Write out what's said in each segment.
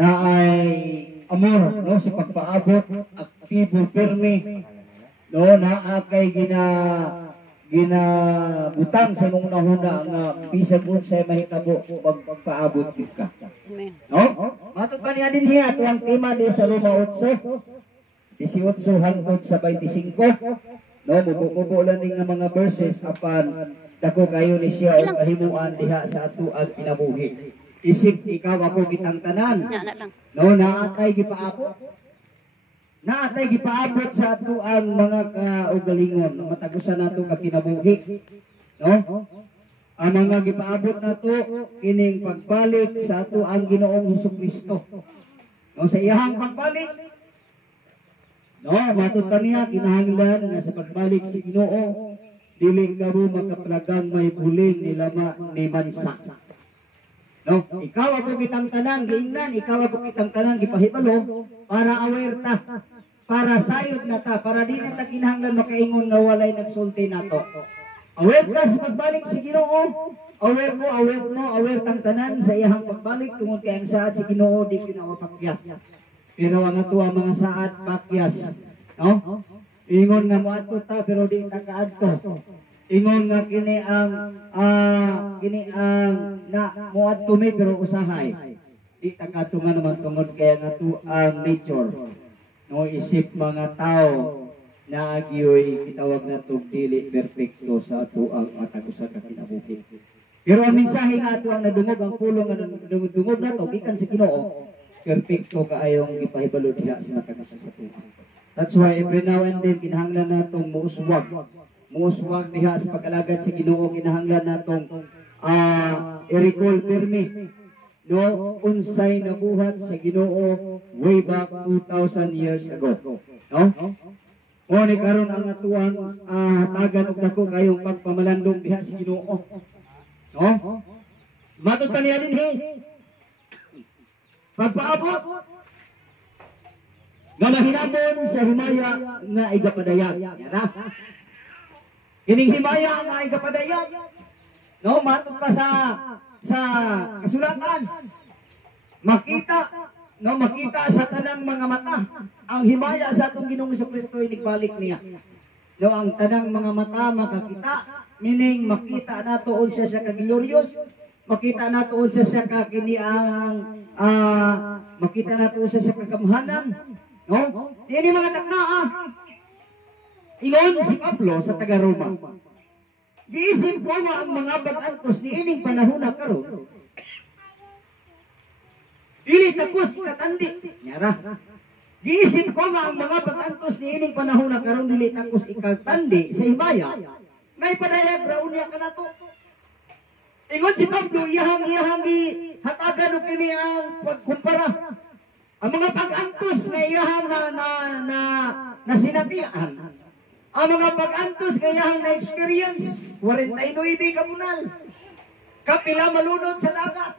na ay amor, no, sa pagpaabot, aktibo, firme, no, na kay ginabutang sa mong nahuna nga bisag unsay mahitabo pagpaabot ka. Amen. No? Matod pa niya din hiya tuwang tema di sa Roma 8, 18 hangtod sa 25. No, mubo lang nga mga verses apan dako kayo ni siya o kahimuan diha sa ato ang kinabuhi. Isip ikaw ako kitang tanan. No, naatay gipaabot. Naatay gipaabot sa ato ang mga kaugalingon, matagusan nato ka kinabuhi. No? Ang mga gipaabot nato kining pagbalik sa ato ang Ginoong Hesukristo. No, sa iyang pagbalik. No, matud pa niya kinahanglan nga sa pagbalik si Ginoo dili karo makaplagang may buling ni lama ni mansa. No, ikaw ako kitang tanan giingnan, ikaw ako kitang tanan gipahibalo para aware ta, para sayod na ta, para di na ta kinahanglan makaingon nga walay nagsulti nato. Aware ka sa pagbalik si Ginoo. Aware mo, aware tang tanan sa iyang pagbalik tungod kay ang saad si Ginoo di kinawapakyas. Pero ang ato ang mga saad pakyas. No? Ingon nga mo ato ta pero di ta kaadto. Ingon nga kini ang na mo ato mi pero usahay. Di ta kaadto nga naman tungod kay ang ato ang nature. No, isip mga tao na agyoy kitawag na itong dili perfecto sa ato ang matagusan ka kinabuhi. Pero ang mensahe nga ato ang nadungog, ang pulong nga nadungog na ito, gikan sa Ginoo, perfecto kaayong ipahibalo diha sa matagusan sa tuwa. That's why every now and then kinahanglan natong muuswag. Muuswag diha sa pag-alagad sa Ginoo, kinahanglan natong i-recall firme. No, unsay nabuhat sa Ginoo way back 2,000 years ago. No? O ni karon ang atuang hatagan og dako kayong pagpamalandong diha sa Ginoo. No? Matod pa niya din pagpaabot nga mahinabon sa himaya nga igapadayag. Yara. Kining himaya nga igapadayag. No, matod pa sa kasulatan. Makita sa tanang mga mata ang himaya sa atong Ginoong Jesucristo inigbalik niya. No, ang tanang mga mata makakita, meaning makita nato unsa siya ka glorious, makita nato unsa siya ka kiniang makita nato unsa siya ka kamhanan. No? Ini mga taknaa. Ingon si Pablo sa taga Roma. Giisip ko nga ang mga pag-antos ni ining panahon na karon. Dili takos ikatandi. Nyara. Giisip ko nga ang mga pag-antos ni ining panahon na karon dili takos ikatandi sa himaya. Ngay padayag raon niya kanato. Ingon si Pablo iyahang hatagan og kini ang pagkumpara. Ang mga pag-antos nga iyahang na sinatian. Ang mga pag-antos nga iyahang na experience 49 kamunal. Kapila malunod sa dagat.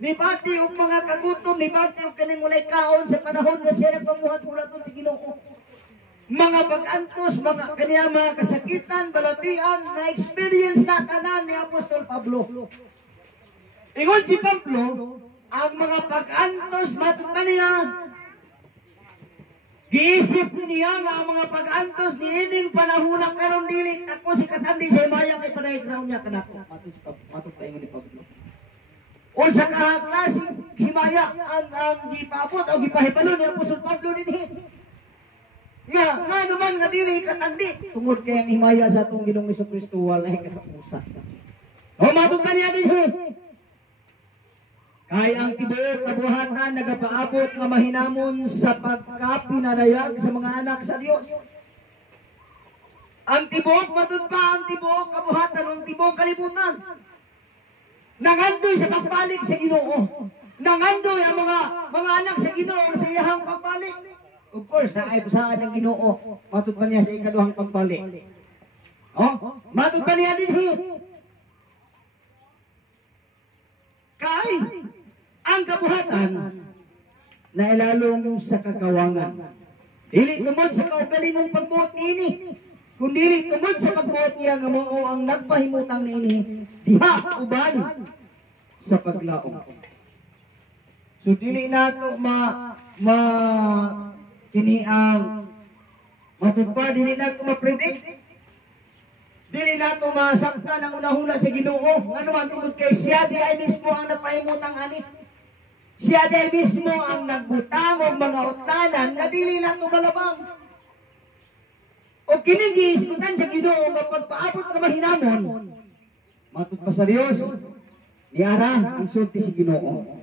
Nibati og mga kagutom, nibati og kaning walay kaon sa panahon nga siya nagpamuhat-hulaton sa Ginoo. Mga pag-antos, mga kaniyang mga kasakitan, balatian, na experience na tanan ni Apostol Pablo. Ingon si Pablo, ang mga pag-antos matod pa niya. Giisip niya nga ang mga pag-antos ni ining panahon karon dili ako si katandi sa himaya kay panay ground niya kanako. Matod pa ingon ni Pablo. Unsa ka klaseng himaya ang gipaabot o gipahibalo ni Apostol Pablo dinhi? Nga naman nga dili katandi tungod kay ang himaya sa atong Ginoong Jesucristo walay katapusan. O matod pa niya dinhi. Kay ang tibuok kabuhatan nagapaabot nga mahinamon sa pagkapinanayag sa mga anak sa Dios. Ang tibuok matod pa ang tibuok kabuhatan ang tibuok kalibutan. Nangandoy sa pagbalik sa Ginoo. Nangandoy ang mga anak sa Ginoo sa iyang pagbalik. Of course, naay saan ang Ginoo. Matod pa niya sa ikaduhang pagbalik. Oh, matod pa niya dinhi. Kay ang kabuhatan na ilalong sa kakawangan. Dili tumod sa kaugalingong pagbuot niini. Kung dili tumod sa pagbuot niya nga mao ang nagpahimutang niini diha uban sa paglaom. So dili nato ma kini ang matupad, dili nato ma-predict. Dili nato masaktan ang unahuna sa Ginoo. Ano man tungod kay siya di ay mismo ang nagpahimutang ani. Siya di ay mismo ang nagbutang og mga utlanan nga dili nato malabang. O kini giisgutan sa Ginoo nga pagpaabot ka mahinamon. Matud pa sa Dios ni ara ang sulti si Ginoo.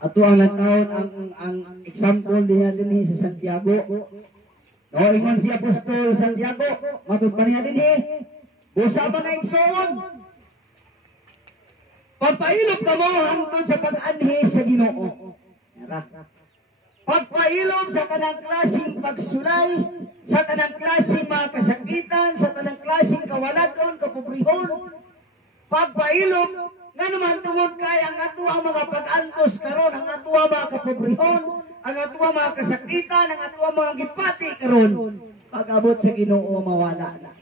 Ato ang lantawon ang example diha dinhi sa Santiago. No, ingon si Apostol Santiago, matud pa niya dinhi. Busa mga igsoon. Pagpailog ka mo hangtod sa pag-anhi sa Ginoo. Pagpailog sa tanang klaseng pagsulay, sa tanang klaseng mga kasakitan, sa tanang klaseng kawaladon, kapobrihon. Pagpailog nga naman tungod kay ang atuwa mga pag-antos karon, ang atuwa mga kapobrihon, ang atuwa mga kasakitan, ang atuwa mga gipati karon, pag-abot sa Ginoo mawala na.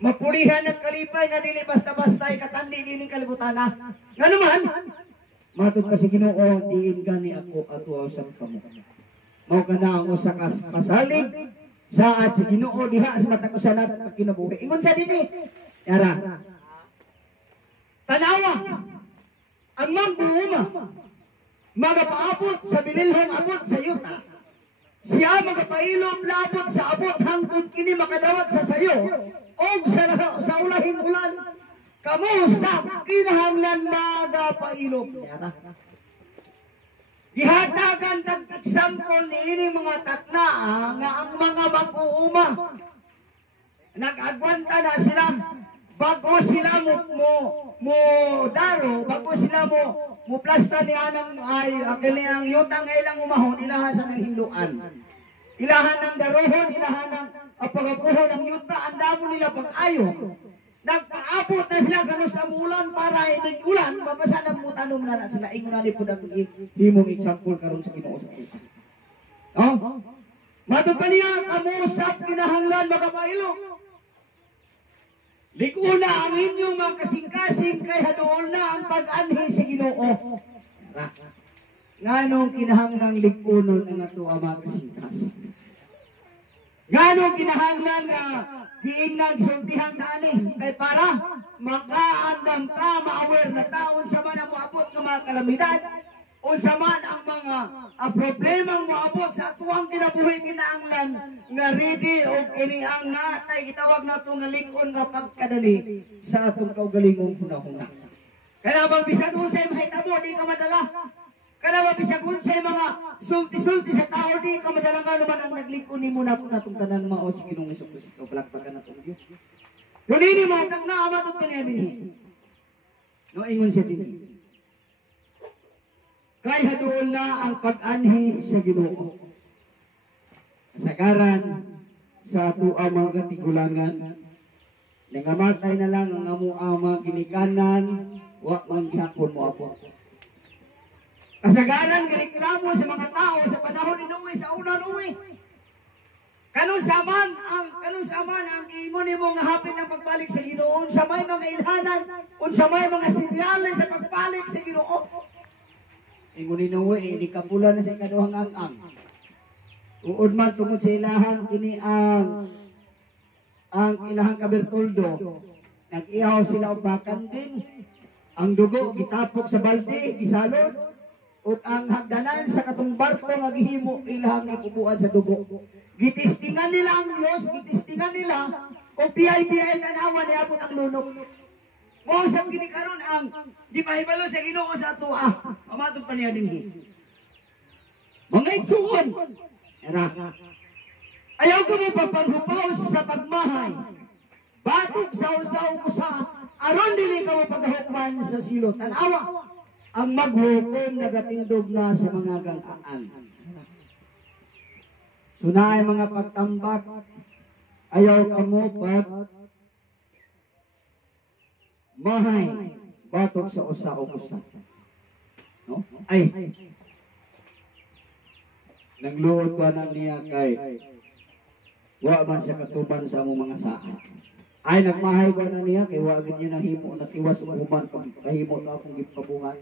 Mapulihan ng kalipay nga dili basta-basta ikatandi dining kalibutan na. Nga naman, matud pa si Ginoo, diin gani ako atuwa sa kamo. Mao kana ang usa ka pasalig saad si Ginoo diha sa matag usa nato kinabuhi. Ingon sa dinhi, yara. Tanawa, ang magbuhuma, magapaabot sa bililhong abot sa yuta. Siya magapailom labot sa abot hangtod kini makadawat sa sayo o sa ulahing ulan. Kamu sa kinahanglan magapailom. Gihatagan tag example ni ining mga takna nga ang mga mag-uuma nag-agwanta na sila bago sila mo daro, bago sila mo plasta ni anang ay akili ang yutang nga ilang umahon ilaha sa nang hinduan. Ilahan ng darohon, ilahan ng pagapuhon ng yuta, ang damo nila pag-ayo. Nagpaabot na sila gano'n sa mulan para inig ulan, mabasa ng mutanom na sila. Ingon na po ng himong example karon sa Ginoo sa Pilipinas. Oh? Matod pa niya, kamusap kinahanglan magapailo. Likuna ang inyong mga kasing-kasing kay hadool na ang pag-anhi sa Ginoo. Nganong kinahanglang likunon ang ato ang mga kasing-kasing. Nganong kinahanglan nga diin nagsultihan tani kay para makaandam ta ma-aware na taon sa man ang moabot ng mga kalamidad unsa man ang mga problemang moabot sa atuang kinabuhi kinahanglan nga ready o kini ang natay gitawag nato nga likon nga pagkadali sa atong kaugalingong hunahuna. Kaya bang bisan unsay mahitabo di ka madala. Kaya bang bisan unsay mga sulti-sulti sa tao di ka madala nga naman ang naglikon nimo nato natong tanan mao si Ginoong Jesucristo palakpakan nato Dios. Kun ini mga tagna amatot kaniya dinhi. No ingon siya dinhi. Kay haduol na ang pag-anhi sa Ginoo. Kasagaran sa ato ang mga katigulangan, nangamatay na lang ang amo ama ginikanan, wa man gihapon mo apo. Kasagaran gireklamo sa mga tao sa panahon ni Noe sa unang Noe. Kanus saman ang giingon nimo nga hapit ng pagbalik sa Ginoo, unsa may mga ilhanan, unsa may mga sinyales sa pagbalik sa Ginoo. Ingon ni Noe, di kapula na sa ikaduhang ang. Uod man tungod sa ilahan, kini ang ilahang kabertoldo. Nag-ihaw sila o bakan din. Ang dugo, gitapok sa balde, gisalod. At ang hagdanan sa katong barko nga gihimo ilahang ipubuan sa dugo. Gitistingan nila ang Diyos, gitistingan nila, o piyay-piyay tanawan ni abot ang lunok. Mo sa kini karon ang di mahibalo sa Ginoo sa atoa. Amatod pa niya dinhi. Mga igsuon. Era. Ayaw ko mo pagpanghupaw sa pagmahay. Batok sa usaw usa. Aron dili ka mo paghukman sa silo. Tanawa. Ang maghukom nagatindog na sa mga gang-aan. Sunay mga pagtambak. Ayaw ka mo mahay, batok sa usa o usa. No? Ay, nagluod ko na niya kay wa man siya katuban sa among mga saad. Ay, nagmahay ko na niya kay wa gid niya nahimo na tiwas uman pag kahimo na akong gipabungan.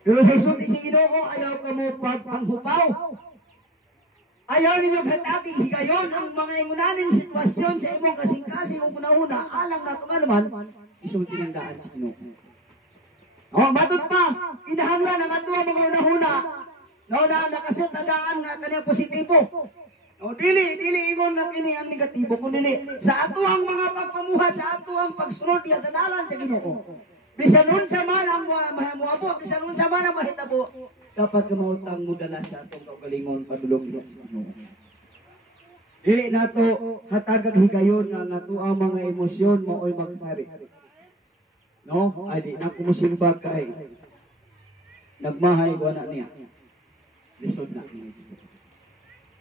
Pero sa isulti si Ginoo, ayaw ka mo pagpanghupaw. Ayaw ninyo hatagi higayon ang mga ingunaning sitwasyon sa imong kasing-kasing o una-una, alang na tumaluman, isulti ng daan si Ginoo. Matod pa, inahanglan ang ato mga una-una, na nakaset na daan nga kanya positibo. Dili ingon nga kini ang negatibo, kung dili sa ato ang mga pagpamuhat, sa ato ang pagsunod diha sa dalan sa Ginoo. Bisan unsa man ang moabot, bisan unsa man ang mahitabo, dapat kamautang mo dala sa atong kaugalingon padulong sa Ginoo. Dili nato hatagag higayon nga nato ang mga emosyon maoy magpari. No? Ay di na kumusimba kay nagmahay wala niya. Lisod na.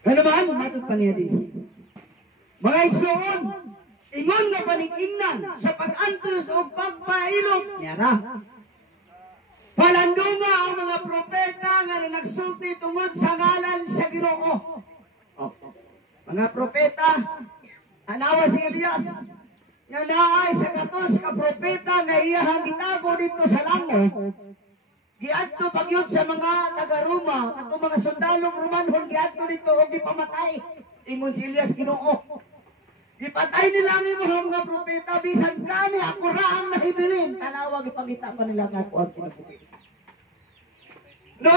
Ano man, matod pa niya din. Mga igsoon, ingon nga panig-ingnan sa pag-antos o pagpailog. Yara. Palandunga ang mga propeta nga nagsulti tungod sa ngalan sa Ginoo. Mga propeta, anawa si Elias, nga naay sa katos ka propeta nga iyahang gitago dito sa langit. Giadto pagyud sa mga taga-Roma, ato mga sundalong Romanhon giadto dito og gipamatay. Ingon si Elias Ginoo. Gipatay nila ang mga propeta bisan kani ako ra ang nahibilin. Tanawa gipangita pa nila nga ako ang kinabuhi. No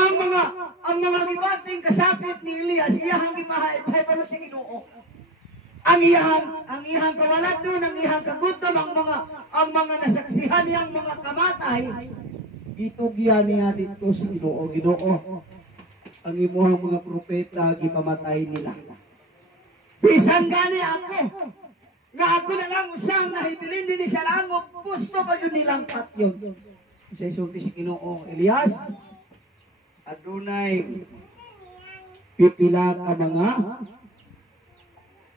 ang mga gibating kasapit ni Elias iyahang gimahay palo si Ginoo. Ang iyang kawalan doon, ang iyang kagutom, ang mga nasaksihan niyang mga kamatay, gitugyan niya dito si Ginoo. Ang imuhang mga propeta gipamatay nila. Bisan gani ako, nga ako na lang usang nahibilin din sa langop, gusto ba yun nilang patyon? Sa isulti si Ginoo, Elias, adunay pipila ka mga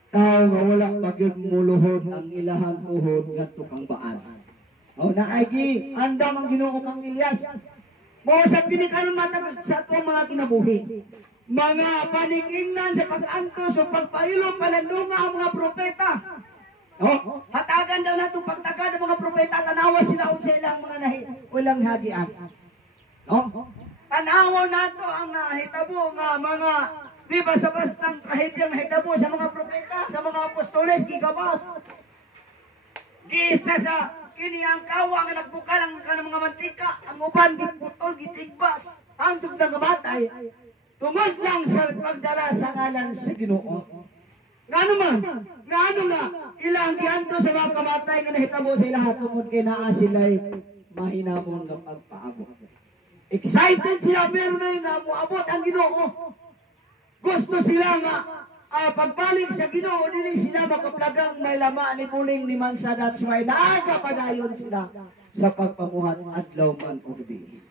tao nga wala pagyud muluhod ang ilahang tuhod ngadto kang Baal. Naagi andam ang Ginoo kang Elias. Mo sa pinikaron matag sa ato mga kinabuhi. Mga panig-ingnan sa pag-antos o pagpailog palandunga ang mga propeta. Hatagan daw nato pagtagad ang mga propeta, tanawa sila unsa ilang mga walang hagian. Tanawa nato ang hitabo nga mga di basta-bastang trahedyang nahitabo sa mga propeta, sa mga apostoles, gigabas. Gisa sa kini ang kawa nga nagbukal ang mga mantika, ang uban giputol, gitigbas, hangtod na gamatay, tungod lang sa pagdala sa ngalan sa Ginoo. Ngano man, ngano nga, ilang gianto sa mga kamatay nga nahitabo sa ilaha tungod kay naa sila'y mahinamon nga pagpaabot. Excited sila pero na nga moabot ang Ginoo. Gusto sila nga pagbalik sa Ginoo, dili sila makaplagang may lama ni buling ni Mansa. That's why naaga padayon sila sa pagpamuhat adlaw man o gabi.